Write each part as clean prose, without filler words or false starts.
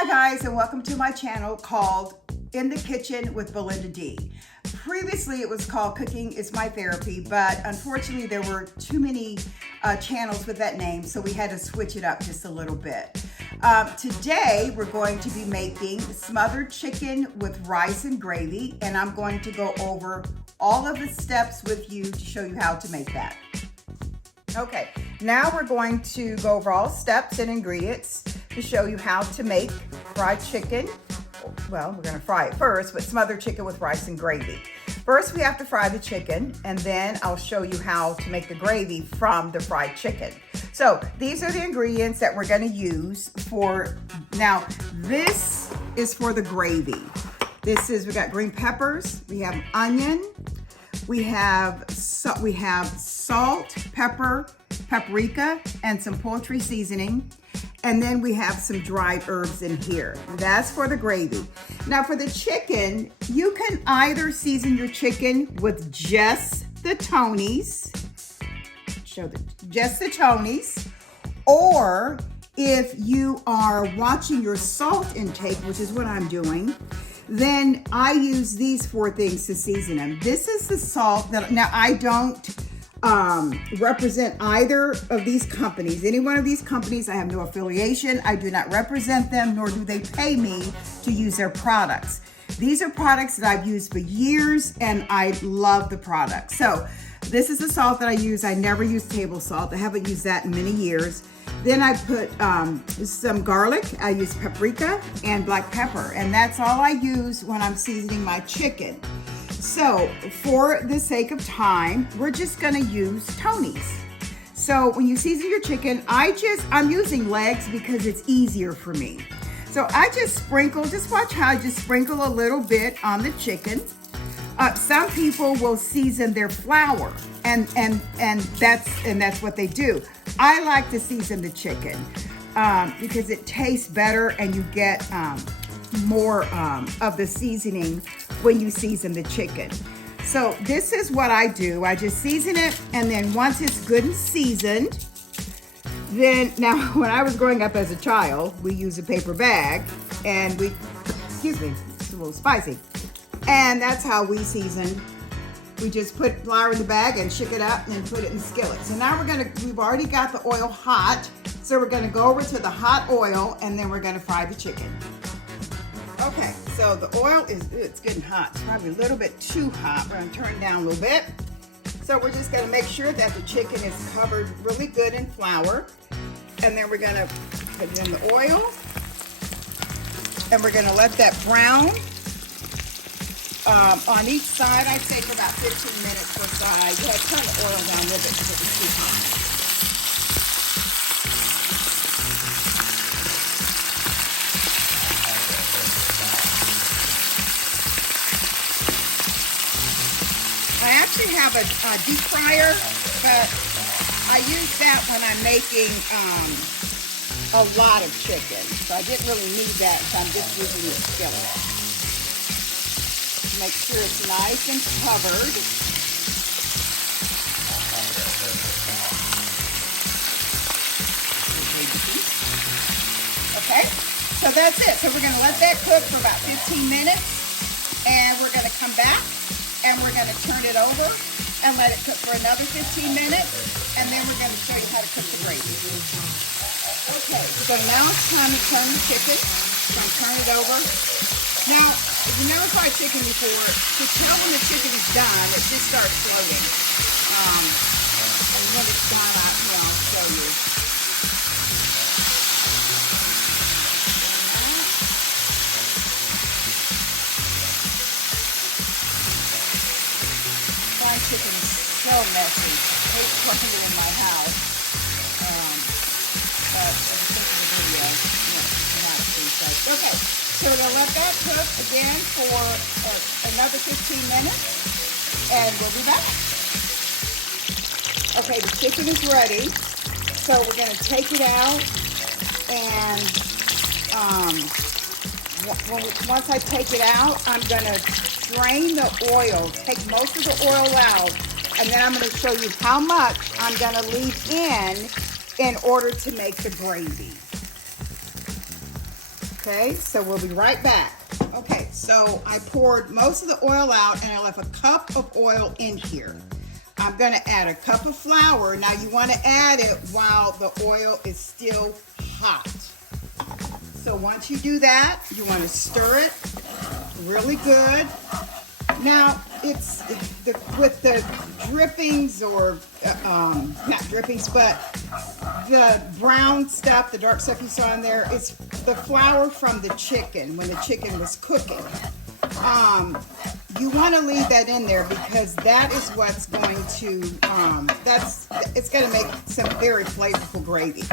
Hi guys, and welcome to my channel called In the Kitchen with BelindaD. Previously it was called Cooking is My Therapy, but unfortunately there were too many channels with that name, so we had to switch it up just a little bit. Today we're going to be making smothered chicken with rice and gravy, and I'm going to go over all of the steps with you to show you how to make that. Okay, now we're going to go over all steps and ingredients to show you how to make fried chicken. Well, we're gonna fry it first, but smothered chicken with rice and gravy. First, we have to fry the chicken, and then I'll show you how to make the gravy from the fried chicken. So these are the ingredients that we're gonna use for, now this is for the gravy. We got green peppers, we have onion, we have salt, pepper, paprika, and some poultry seasoning. And then we have some dried herbs in here. That's for the gravy. Now for the chicken, you can either season your chicken with just the Tonys, just the Tonys, or if you are watching your salt intake, which is what I'm doing, then I use these four things to season them. This is the salt that, now I don't represent either of these companies. Any one of these companies, I have no affiliation. I do not represent them, nor do they pay me to use their products. These are products that I've used for years, and I love the product. So this is the salt that I use. I never use table salt. I haven't used that in many years. Then I put some garlic. I use paprika and black pepper, and that's all I use when I'm seasoning my chicken. So for the sake of time, we're just gonna use Tonys. So when you season your chicken, I'm using legs because it's easier for me. So I just sprinkle, just watch how I just sprinkle a little bit on the chicken. Some people will season their flour, and that's what they do. I like to season the chicken because it tastes better, and you get more of the seasoning when you season the chicken. So this is what I do. I just season it, and then once it's good and seasoned, then, now when I was growing up as a child, we used a paper bag, and excuse me, it's a little spicy. And that's how we seasoned. We just put flour in the bag and shook it up and then put it in the skillet. So now we've already got the oil hot. So we're gonna go over to the hot oil, and then we're gonna fry the chicken. Okay, so the oil it's getting hot. It's probably a little bit too hot. We're gonna turn it down a little bit. So we're just gonna make sure that the chicken is covered really good in flour. And then we're gonna put it in the oil. And we're gonna let that brown on each side. I'd say for about 15 minutes per side. You have to turn the oil down a little bit because it was too hot. I actually have a deep fryer, but I use that when I'm making a lot of chicken. So I didn't really need that, so I'm just using the skillet. Make sure it's nice and covered. Okay, so that's it. So we're going to let that cook for about 15 minutes, and we're going to come back. And we're going to turn it over and let it cook for another 15 minutes. And then we're going to show you how to cook the gravy. Okay, so now it's time to turn the chicken. So I'm turn it over. Now, if you've never fried chicken before, to tell when the chicken is done, it just starts floating. And when it's done, I'll show you. Chicken is so messy. I hate cooking it in my house. But for the sake of the video, okay, so we're going to let that cook again for another 15 minutes, and we'll be back. Okay, the chicken is ready. So we're going to take it out, and once I take it out, I'm going to drain the oil, take most of the oil out, and then I'm going to show you how much I'm going to leave in order to make the gravy. Okay, so we'll be right back. Okay, so I poured most of the oil out and I left a cup of oil in here. I'm going to add a cup of flour. Now you want to add it while the oil is still hot. So once you do that, you want to stir it really good. Now it's with the drippings, or not drippings, but the brown stuff, the dark stuff you saw in there, is the flour from the chicken when the chicken was cooking. You want to leave that in there because that is what's going to, it's going to make some very flavorful gravy.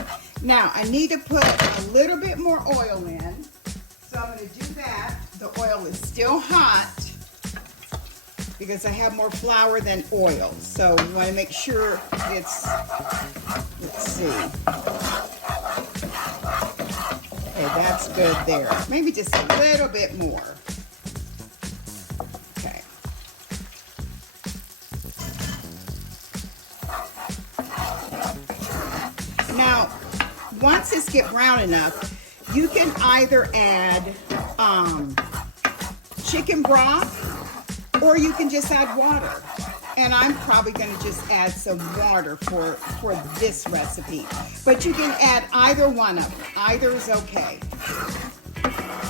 Now, I need to put a little bit more oil in, so I'm going to do that. The oil is still hot because I have more flour than oil, so you want to make sure it's, let's see. Okay, that's good there. Maybe just a little bit more. Okay. Now, once this gets brown enough, you can either add chicken broth, or you can just add water. And I'm probably going to just add some water for this recipe. But you can add either one of them. Either is okay.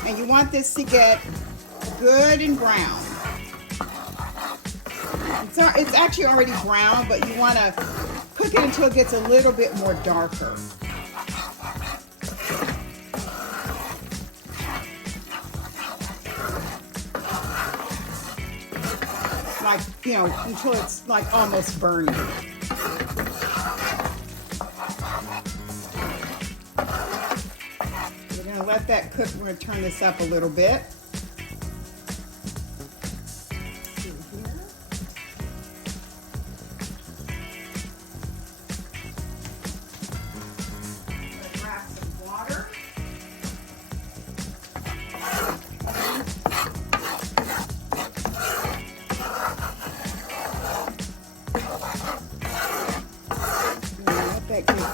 And you want this to get good and brown. It's actually already brown, but you want to cook it until it gets a little bit more darker. Like, you know, until it's like almost burning. We're gonna let that cook. We're gonna turn this up a little bit. See here. I'm gonna grab some water.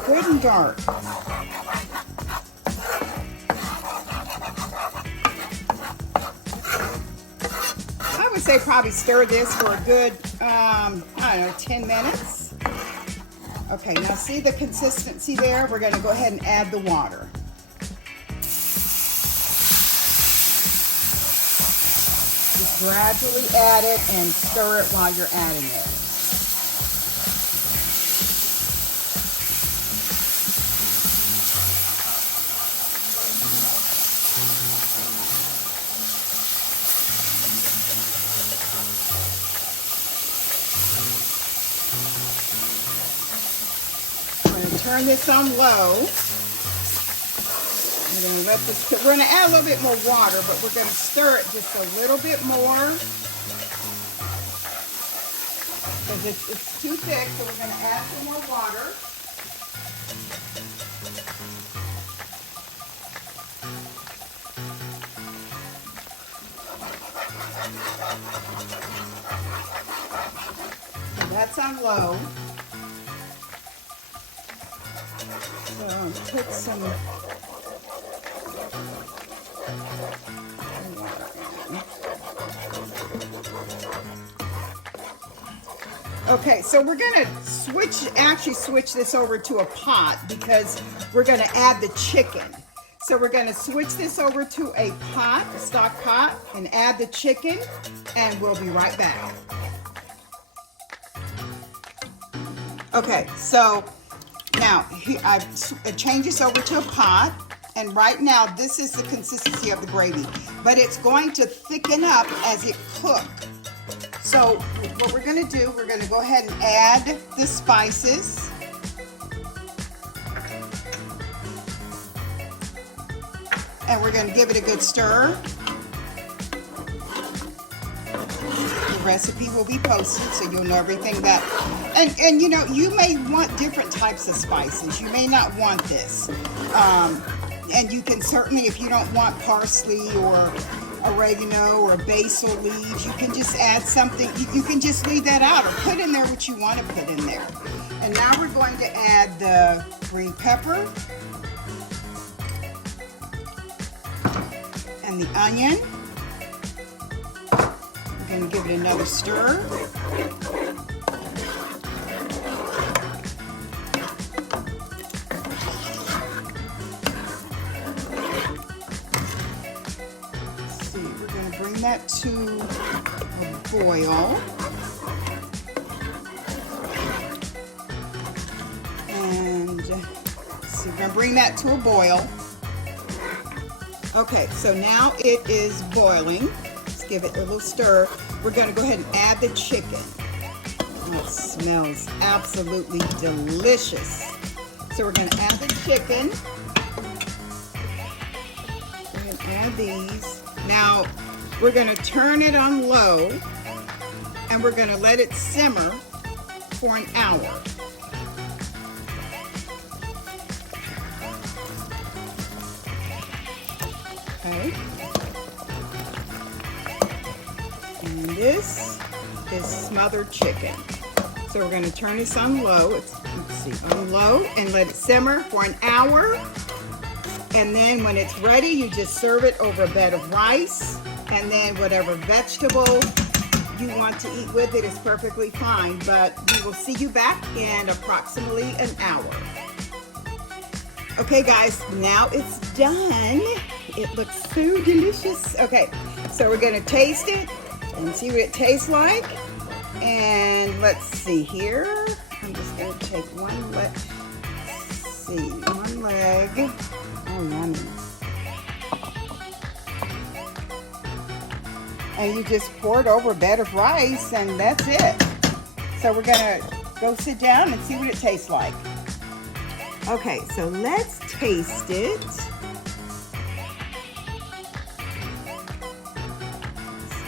Good and dark. I would say probably stir this for a good, I don't know, 10 minutes. Okay, now see the consistency there? We're going to go ahead and add the water. Just gradually add it and stir it while you're adding it. Turn this on low. We're going to let this cook. We're going to add a little bit more water, but we're going to stir it just a little bit more because it's too thick, so we're going to add some more water. And that's on low. So I'm going to put some water in. Okay, so we're going to switch this over to a pot because we're going to add the chicken. So we're going to switch this over to a pot, a stock pot, and add the chicken, and we'll be right back. Okay, so now, I've changed this over to a pot, and right now this is the consistency of the gravy, but it's going to thicken up as it cooks. So what we're going to do, we're going to go ahead and add the spices. And we're going to give it a good stir. The recipe will be posted so you'll know everything that, and you know, you may want different types of spices. You may not want this. And you can certainly, if you don't want parsley or oregano or basil leaves, you can just add something. You can just leave that out or put in there what you want to put in there. And now we're going to add the green pepper. and the onion. We're going to give it another stir. Let's see, we're going to bring that to a boil. And let's see, we're going to bring that to a boil. Okay, so now it is boiling. Let's give it a little stir. We're going to go ahead and add the chicken. Oh, it smells absolutely delicious. So we're going to add the chicken. Go ahead and add these. Now, we're going to turn it on low, and we're going to let it simmer for an hour. Okay. And this is smothered chicken. So we're going to turn this on low. Let's see, on low, and let it simmer for an hour. And then when it's ready, you just serve it over a bed of rice. And then whatever vegetable you want to eat with it is perfectly fine. But we will see you back in approximately an hour. Okay, guys, now it's done. It looks so delicious. Okay, so we're going to taste it and see what it tastes like. And let's see here. I'm just going to take one leg. See, one leg. Oh, yummy. And you just pour it over a bed of rice, and that's it. So we're going to go sit down and see what it tastes like. Okay, so let's taste it.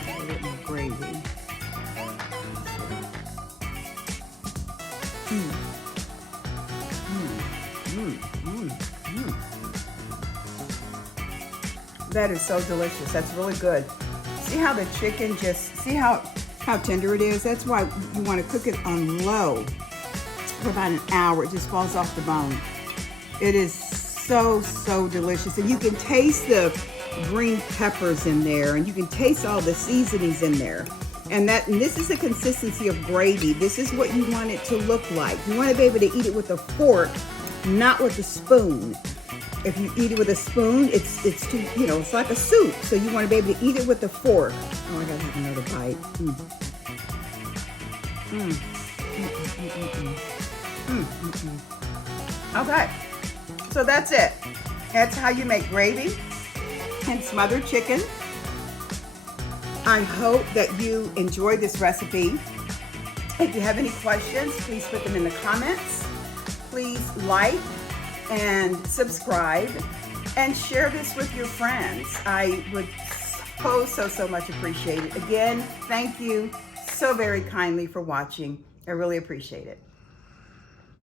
A little bit more gravy. That is so delicious. That's really good. See how the chicken see how tender it is? That's why you want to cook it on low for about an hour. It just falls off the bone. It is so delicious. And you can taste the green peppers in there, and you can taste all the seasonings in there. And this is the consistency of gravy. This is what you want it to look like. You want to be able to eat it with a fork, not with a spoon. If you eat it with a spoon, it's too, it's like a soup. So you want to be able to eat it with a fork. Oh, I gotta have another bite. Okay, so that's it. That's how you make gravy and smothered chicken. I hope that you enjoyed this recipe. If you have any questions, please put them in the comments. Please like and subscribe and share this with your friends. I would so much appreciate it. Again, thank you so very kindly for watching. I really appreciate it.